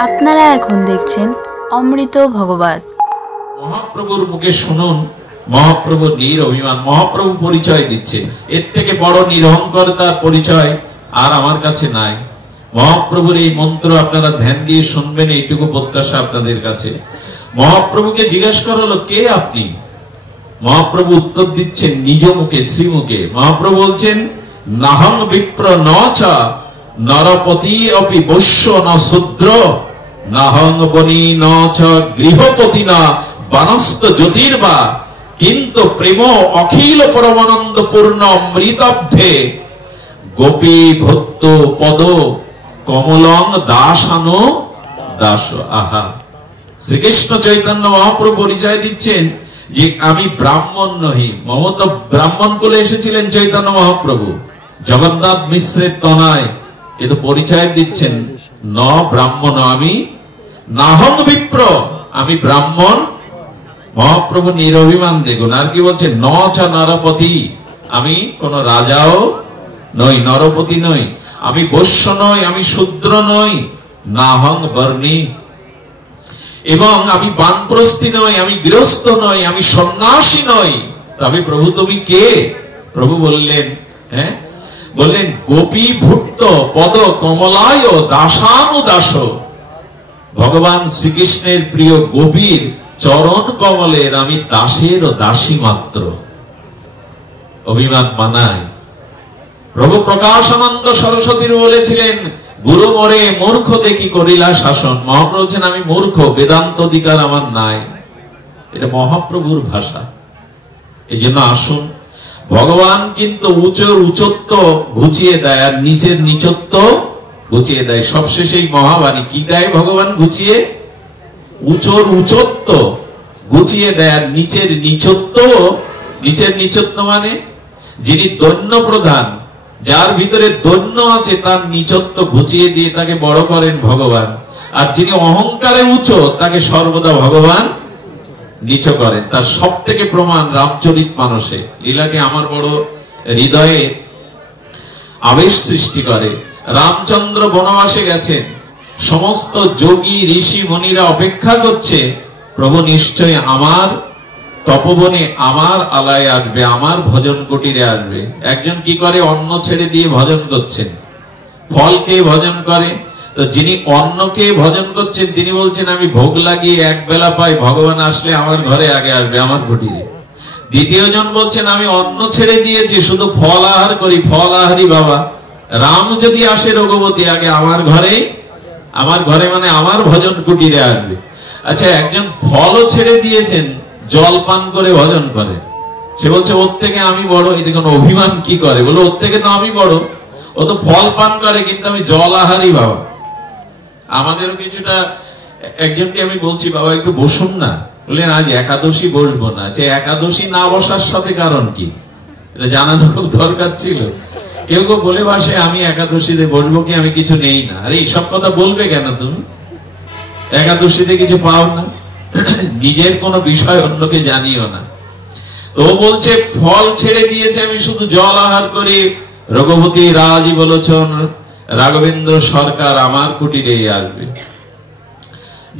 আপনারা এখন দেখছেন অমৃত ভগবত। মহাপ্রভুর মুখে শুনুন মহাপ্রভুর নিরভিমান। মহাপ্রভু পরিচয় দিচ্ছে, এর থেকে বড় নিরহংকারতার পরিচয় আর আমার কাছে নাই। মহাপ্রভুর এই মন্ত্র আপনারা ধ্যান দিয়ে শুনবেন, এইটুকু প্রত্যাশা আপনাদের কাছে। মহাপ্রভুকে জিজ্ঞাসা করা হলো, কে আপনি? মহাপ্রভু উত্তর দিচ্ছেন নিজ মুখে, শ্রীমুখে। মহাপ্রভু বলছেন, নাহং বিপ্র ন চ নরপতি অপি বৈশ্য ন শূদ্র, নাহং বনি ন চ গৃহপতি না বানস্ত জ্যোতির্বা, কিন্তু প্রেম অখিল পরমানন্দ পূর্ণ অমৃতাব্ধে গোপী ভক্ত পদ কমলং দাসানো দাস। আহা, শ্রীকৃষ্ণ চৈতন্য মহাপ্রভু পরিচয় দিচ্ছেন যে আমি ব্রাহ্মণ নহি। মমত ব্রাহ্মণ কুলে এসেছিলেন চৈতন্য মহাপ্রভু, জগন্নাথ মিশ্রের তনায়, কিন্তু পরিচয় দিচ্ছেন ন ব্রাহ্মণ আমি, নাহং বিপ্র, আমি ব্রাহ্মণ। মহাপ্রভু নিরভিমান দেখুন, আর কি বলছে, ন চ নরপতি, আমি কোন রাজাও নই, নরপতি নই, আমি বৈশ্য নই, আমি শূদ্র নই, নাহং বর্ণী, এবং আমি বানপ্রস্থী নই, আমি গৃহস্থ নই, আমি সন্ন্যাসী নই। তবে প্রভু তুমি কে? প্রভু বললেন, বললেন গোপী ভূত পদ কমলায় দাসানুদাস। ভগবান শ্রীকৃষ্ণের প্রিয় গোপীর চরণ কমলের আমি দাসের ও দাসী মাত্র। অভিমান মানায়। প্রভু প্রকাশানন্দ সরস্বতীর বলেছিলেন, গুরু মরে মূর্খ দেখি করিলা শাসন। মহাপ্রভু বলছেন আমি মূর্খ, বেদান্ত অধিকার আমার নাই। এটা মহাপ্রভুর ভাষা। এই জন্য আসুন, ভগবান কিন্তু উঁচুর উচ্চত্ব ঘুচিয়ে দেয় আর নিচের নিচত্ব ঘুচিয়ে দেয়। সবশেষে এই মহাবাণী কি দেয় ভগবান ঘুচিয়ে? উঁচুর উচ্চত্ব ঘুচিয়ে দেয় আর নিচের নিচত্ব। নিচের নিচত্ব মানে যিনি দৈন্য প্রধান, যার ভিতরে দৈন্য আছে, তার নিচত্ব ঘুচিয়ে দিয়ে তাকে বড় করেন ভগবান। আর যিনি অহংকারে উঁচু, তাকে সর্বদা ভগবান নিচ করেন। তার সব থেকে প্রমাণ রামচরিত মানসে। লীলাটি আমার বড় হৃদয়ে আবেশ সৃষ্টি করে। রামচন্দ্র বনবাসে গেছেন, সমস্ত যোগী ঋষি মুনিরা অপেক্ষা করছে, প্রভু নিশ্চয় আমার তপবনে আমার আলায় আসবে, আমার ভজন কুটিরে আসবে। একজন কি করে, অন্ন ছেড়ে দিয়ে ভজন করছেন। ফল খেয়ে ভজন করে, তো যিনি অন্নকে ভজন করছেন তিনি বলছেন আমি ভোগ লাগিয়ে এক বেলা পাই, ভগবান আসলে আমার ঘরে আগে আসবে, আমার কুটিরে। দ্বিতীয় জন বলছেন আমি অন্ন ছেড়ে দিয়েছি, শুধু ফল আহার করি, ফল আহারি বাবা, রাম যদি আসে রঘুপতি আগে আমার ঘরে মানে আমার ভজন কুটিরে আসবে। আচ্ছা, একজন ফলও ছেড়ে দিয়েছেন, জল পান করে ভজন করে, সে বলছে ওর থেকে আমি বড়। এই দেখুন অভিমান কি করে, বলো ওর থেকে তো আমি বড়, ও তো ফল পান করে কিন্তু আমি জল আহারি বাবা। আমাদেরও কিছুটা, একজনকে আমি বলছি বাবা একটু বসুন না, বললেন আজ একাদশী বসবো না। যে একাদশী না বসার সাথে কারণ কি, এটা জানানো খুব দরকার ছিল। কেউ কেউ বলে বাসে আমি একাদশীতে বসবো কি, আমি কিছু নেই না। আরে এইসব কথা বলবে কেন তুমি? একাদশীতে কিছু পাও না, নিজের কোন বিষয় অন্যকে জানিও না। তো বলছে ফল ছেড়ে দিয়েছে, আমি শুধু জল আহার করি। রঘুপতি রাজি বলেছেন রাঘবেন্দ্র সরকার আমার কুটিরে আসবে।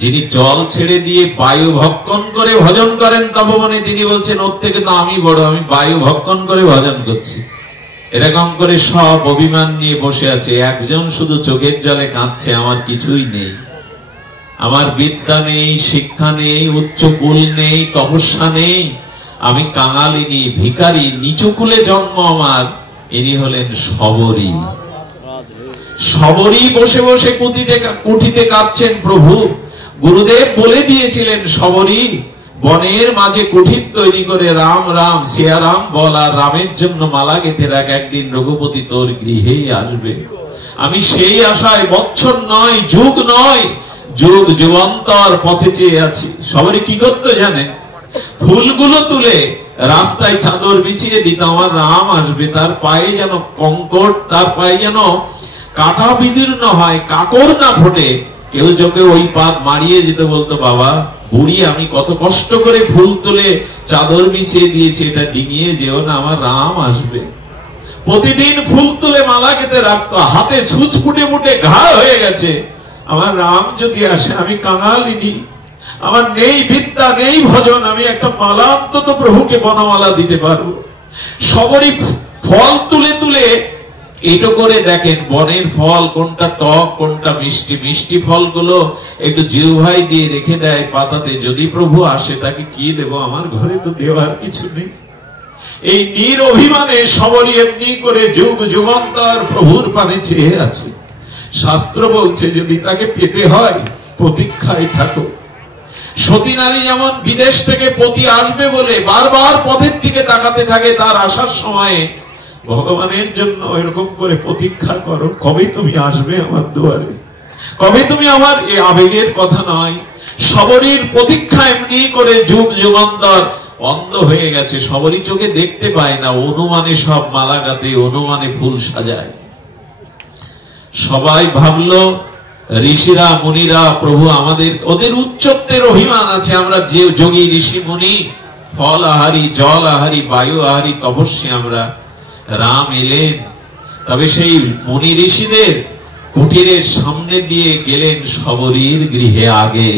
যিনি জল ছেড়ে দিয়ে বায়ু ভক্ষণ করে ভজন করেন তপবনে, তিনি বলছেন ওর থেকে তো আমি বড়, আমি বায়ু ভক্ষণ করে ভজন করছি। এরকম করে সব অভিমান নিয়ে বসে আছে। একজন শুধু চোখের জলে কাঁদছে, আমার কিছুই নেই, আমার বিদ্যা নেই, শিক্ষা নেই, উচ্চ কুল নেই, তপস্যা নেই, আমি কাঙালিনী, ভিখারি, নিচু কুলে জন্ম আমার। ইনি হলেন শবরী। শবরী বসে বসে কুটিতে কাঁদছেন প্রভু। গুরুদেব বলে দিয়েছিলেন শবরী বনের মাঝে কুঠির তৈরি করে রাম রাম সিয়ারাম বল, আর রামের জন্য মালা গেঁথে রাখ, একদিন রঘুপতি তোর গৃহেই আসবে। আমি সেই আশায় বৎসর নয়, যুগ নয়, যুগ যুগান্তর পথে চেয়ে আছি। শবরী কি করতো জানেন? ফুলগুলো তুলে রাস্তায় চাদর বিছিয়ে দিত, আমার রাম আসবে, তার পায়ে যেন কঙ্কট, তার পায়ে যেন কাটা বিদীর্ণ হয়, কাকর না ফোটে। কেউ চোখে ওই পাত মারিয়ে যেত, বলতো বাবা বুড়ি আমি কত কষ্ট করে ফুল তুলে চাদর বিছিয়ে দিয়েছি, এটা ডিঙিয়ে যেও না, আমার রাম আসবে। প্রতিদিন ফুল তুলে মালা গেঁথে রাখতো, হাতে ছুঁচ ফুটে ফুটে ঘা হয়ে গেছে। আমার রাম যদি আসে, আমি কাঙালিনী, আমার নেই বিদ্যা নেই ভজন, আমি একটা মালা অন্তত প্রভুকে বনমালা দিতে পারবো। সবরই ফল তুলে তুলে এটো করে দেখেন বনের ফল কোনটা টক কোনটা মিষ্টি। মিষ্টি ফলগুলো একটু জিহ্বাই দিয়ে রেখে দেয় পাতাতে, যদি প্রভু আসে তাকে কি দেব, আমার ঘরে তো দেওয়ার কিছু নেই। এই নির অভিমানে সবরই এমনি করে যুগ যুগান্তর প্রভুর পানে চেয়ে আছে। শাস্ত্র বলছে যদি তাকে পেতে হয় প্রতীক্ষায় থাকো। সতী নারী যেমন বিদেশ থেকে পতি আসবে বলে বারবার পথের দিকে তাকাতে থাকে, তার আসার সময়ে ভগবানের জন্য এরকম করে প্রতীক্ষা করো, কবে তুমি আসবে আমার দুয়ারে, কবে তুমি আমার। এই আবেগের কথা নয়, সবরীর প্রতীক্ষা এমনি করে যুগ যুগান্তর অন্ধ হয়ে গেছে। সবরই চোখে দেখতে পায় না, অনুমানে সব মালা গাতে, অনুমানে ফুল সাজায়। সবাই ভাবলো ঋষিরা মুনিরা প্রভু আমাদের, ওদের উচ্চত্বের অভিমান আছে, আমরা যে যোগী ঋষি মুনি, ফল আহারি জল আহারি বায়ু আহারি তপস্বী আমরা। রাম এলেন, তবে সেই মুনি ঋষিদের কুটিরের সামনে দিয়ে গেলেন সবরীর গৃহে আগে।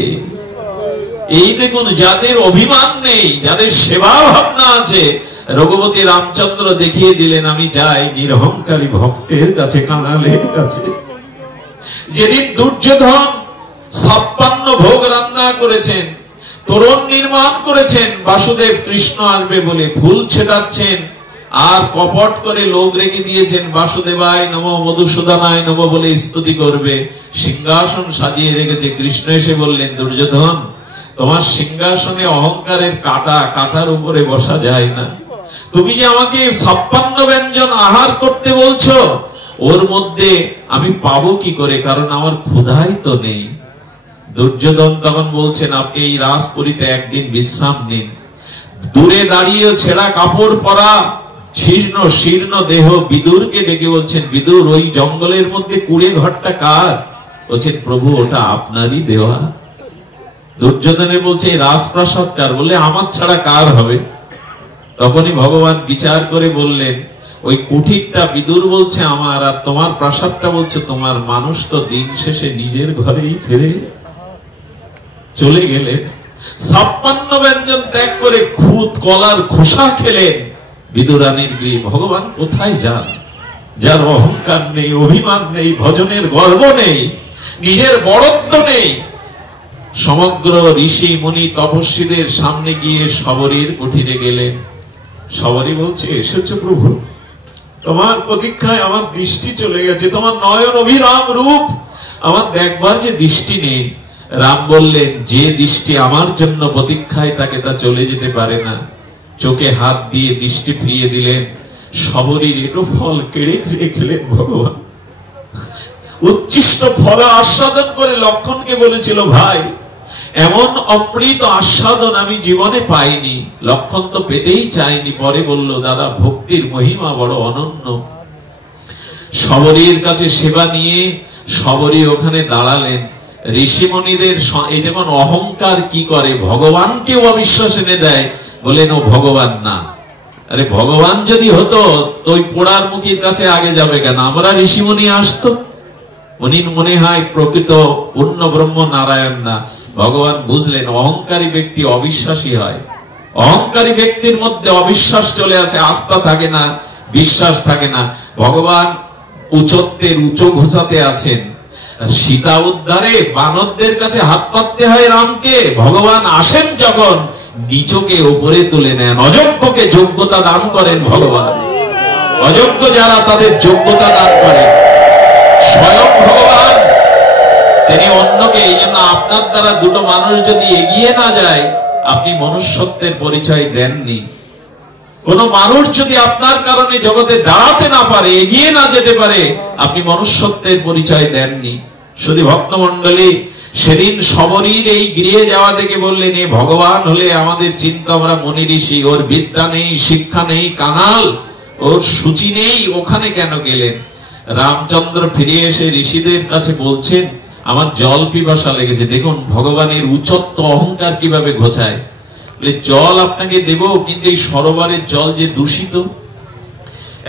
এই দেখুন, যাদের অভিমান নেই, যাদের সেবা ভাবনা আছে, রঘুপতি রামচন্দ্র দেখিয়ে দিলেন আমি যাই নিরহংকারী ভক্তের কাছে, কাঙালের কাছে। যেদিন দুর্যোধন 56 ভোগ রান্না করেছেন, তোরণ নির্মাণ করেছেন, বাসুদেব কৃষ্ণ আসবে বলে ফুল ছেটাচ্ছেন, আর কপট করে লোক রেখে দিয়েছেন বাসুদেবায় নমঃ মধুসূদনায় নমঃ বলে স্তুতি করবে। সিংহাসন সাজিয়ে রেখেছে, কৃষ্ণ এসে বললেন দুর্যোধন তোমার সিংহাসনে অহংকারের কাঁটা, কাঁটার উপরে বসা যায় না। তুমি যে আমাকে 56 ব্যঞ্জন আহার করতে বলছো, ওর মধ্যে আমি পাবো কি করে, কারণ আমার ক্ষুধাই তো নেই। দুর্যোধন তখন বলছেন আপনি এই রাজপুরীতে একদিন বিশ্রাম নিন। দূরে দাঁড়িয়ে ছেঁড়া কাপড় পরা শীর্ণ শীর্ণ দেহ বিদুরকে ডেকে বলছেন বিদুর ওই জঙ্গলের মধ্যে কুড়ে ঘরটা কার? বলছেন প্রভু ওটা আপনারই দেওয়া। দুর্যোধনে বলছে এই রাজপ্রাসাদ কার? বললে আমার ছাড়া কার হবে? তখনই ভগবান বিচার করে বললেন ওই কুঠিরটা বিদুর বলছে আমার, আর তোমার প্রাসাদটা বলছে তোমার। মানুষ তো দিন শেষে নিজের ঘরেই ফেরে চলে গেলেন। 56 ব্যঞ্জন ত্যাগ করে খুদ কলার খোসা খেলেন বিদুরানীর গৃহে। ভগবান কোথায় যান? যার অহংকার নেই, অভিমান নেই, ভজনের গর্ব নেই, নিজের বড়ত্ব নেই। সমগ্র ঋষি মুনি তপস্বীদের সামনে গিয়ে সবরীর কুঠিরে গেলেন। সবরী বলছে এসেছো প্রভু, তোমার প্রতীক্ষায় আমার দৃষ্টি চলে গেছে, তোমার নয়ন অভিরাম রূপ আমার দেখবার যে দৃষ্টি নেই। রাম বললেন যে দৃষ্টি আমার জন্য প্রতীক্ষায় তাকে তা চলে যেতে পারে না। চোখে হাত দিয়ে দৃষ্টি ফিরিয়ে দিলেন। সবরীর এটো ফল কেড়ে কেড়ে খেলেন ভগবান। উচ্ছিষ্ট ফল আস্বাদন করে লক্ষণকে বলেছিল ভাই এমন অমৃত আস্বাদন আমি জীবনে পাইনি। লক্ষণ তো পেতেই চাইনি, পরে বলল দাদা ভক্তির মহিমা বড় অনন্য। সবরীর কাছে সেবা নিয়ে সবরী ওখানে দাঁড়ালেন। ঋষিমণিদের এই যেমন অহংকার কি করে, ভগবানকেও অবিশ্বাস এনে দেয়, বলেন ও ভগবান না। আরে ভগবান যদি হতো তো ওই পোড়ার মুখীর কাছে আগে যাবে কেন? আমরা ঋষিমণি আসতো, উনি মনে হয় প্রকৃত পূর্ণ ব্রহ্ম নারায়ণ না। ভগবান বুঝলেন অহংকারী ব্যক্তি অবিশ্বাসী হয়। অহংকারী ব্যক্তির মধ্যে অবিশ্বাস চলে আসে, আস্থা থাকে না, বিশ্বাস থাকে না। ভগবান উচ্চত্বের উঁচু ঘোষাতে আছেন। সীতা উদ্ধারে বানরদের কাছে হাত পাততে হয় রামকে। ভগবান আসেন যখন নিচকে উপরে তুলে নেন, অযোগ্যকে যোগ্যতা দান করেন ভগবান। অযোগ্য যারা তাদের যোগ্যতা দান করেন স্বয়ং ভগবান। তিনি অন্যকে, এই জন্য আপনার দ্বারা দুটো মানুষ যদি এগিয়ে না যায় আপনি মনুষ্যত্বের পরিচয় দেননি। কোন মানুষ যদি আপনার কারণে জগতে দাঁড়াতে না পারে, এগিয়ে না যেতে পারে, আপনি মনুষ্যত্বের পরিচয় দেননি। শুধু ভক্তমন্ডলী সেদিন সবরীর এই গৃহে যাওয়া থেকে বললেন এ ভগবান হলে আমাদের চিন্তা, আমরা মনি ঋষি, ওর বিদ্যা নেই, শিক্ষা নেই, কাঙাল, ওর সূচি নেই, ওখানে কেন গেলেন? রামচন্দ্র ফিরে এসে ঋষিদের কাছে বলছেন আমার জল পিপাসা লেগেছে। দেখুন ভগবানের উচ্চত্ব অহংকার কিভাবে ঘোচায়। জল আপনাকে দেব, কিন্তু এই সরোবরের জল যে দূষিত,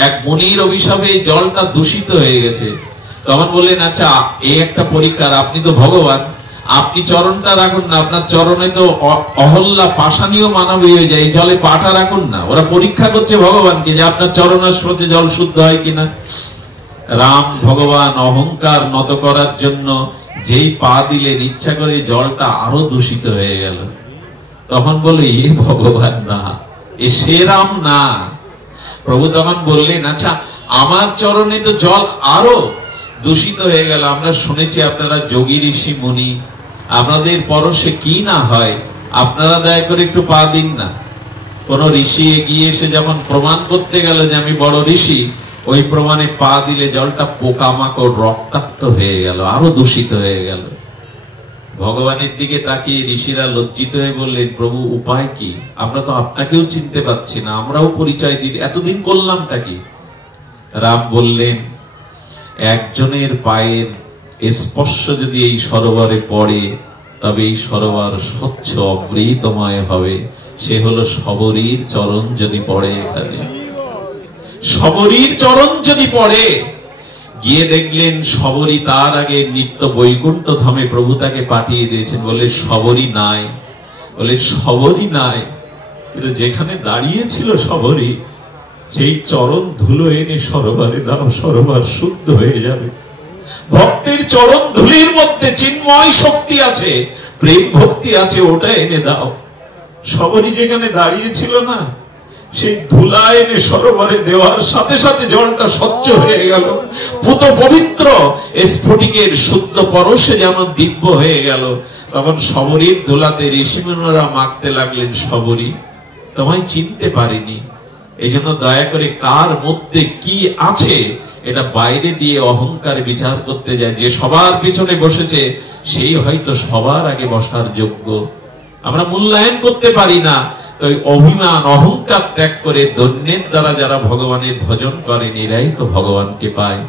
এক মুনির অভিশাপে এই জলটা দূষিত হয়ে গেছে। তখন বললেন, আচ্ছা এই একটা পরীক্ষার, আপনি তো ভগবান, আপনি চরণটা রাখুন না, আপনার চরণে তো অহল্যা পাষাণীয় মানবী হয়ে যায়, জলে পাটা রাখুন না। ওরা পরীক্ষা করছে ভগবানকে যে আপনার চরণাস্পর্শে জল শুদ্ধ হয় কিনা। রাম ভগবান অহংকার নত করার জন্য যেই পা দিলেন, ইচ্ছা করে জলটা আরো দূষিত হয়ে গেল। তখন বলে, এ ভগবান না, এ সে রাম না। প্রভু তখন বললেন, আচ্ছা আমার চরণে তো জল আরো দূষিত হয়ে গেল। আমরা শুনেছি আপনারা যোগী ঋষি মুনি, আপনাদের পরশে কি না হয়, আপনারা দয়া করে একটু পা দিন না। কোন ঋষি এগিয়ে এসে যখন প্রমাণ করতে গেল যে আমি বড় ঋষি, ওই প্রমাণে পা দিলে জলটা পোকামাকড় রক্তাক্ত হয়ে গেল, আরো দূষিত হয়ে গেল। ভগবানের দিকে তাকিয়ে ঋষিরা লজ্জিত হয়ে বললেন, প্রভু উপায় কি? আমরা তো আপনাকেও চিনতে পাচ্ছি না, আমরাও পরিচয় দিই, এতদিন করলামটা কি? রাম বললেন, একজনের পায়ের স্পর্শ যদি এই সরোবরে পড়ে, তবে এই সরোবর স্বচ্ছ অমৃতময় হবে। সে হলো শবরীর চরণ যদি পড়ে এখানে। শবরীর চরণ যদি পড়ে, গিয়ে দেখলেন শবরী তার আগে নিত্য বৈকুণ্ঠ ধামে প্রভু তাকে পাঠিয়ে দিয়েছেন। বলে শবরী নাই, বলে শবরী নাই, কিন্তু যেখানে দাঁড়িয়েছিল শবরী, সেই চরণ ধুলো এনে সরোবরে দাও, সরোবর শুদ্ধ হয়ে যাবে। ভক্তের চরণ ধুলির মধ্যে চিন্ময় শক্তি আছে, প্রেম ভক্তি আছে, ওটা এনে দাও। শবরী যেখানে দাঁড়িয়েছিল না, সেই ধুলা এনে সরোবরে দেওয়ার সাথে সাথে জলটা স্বচ্ছ হয়ে গেল, পুত পবিত্র স্ফটিকের শুদ্ধ পরশে যেন দিব্য হয়ে গেল। তখন শবরীর ধুলাতে ঋষিমুনিরা মাখতে লাগলেন, শবরী তোমায় চিনতে পারিনি। এই জন্য দয়া করে কার মধ্যে কি আছে এটা বাইরে দিয়ে অহংকার বিচার করতে যায়। যে সবার পিছনে বসেছে সেই হয়তো সবার আগে বসার যোগ্য। আমরা মূল্যায়ন করতে পারি না, তো অভিমান অহংকার ত্যাগ করে দৈন্যের দ্বারা যারা ভগবানের ভজন করেন, এরাই তো ভগবানকে পায়।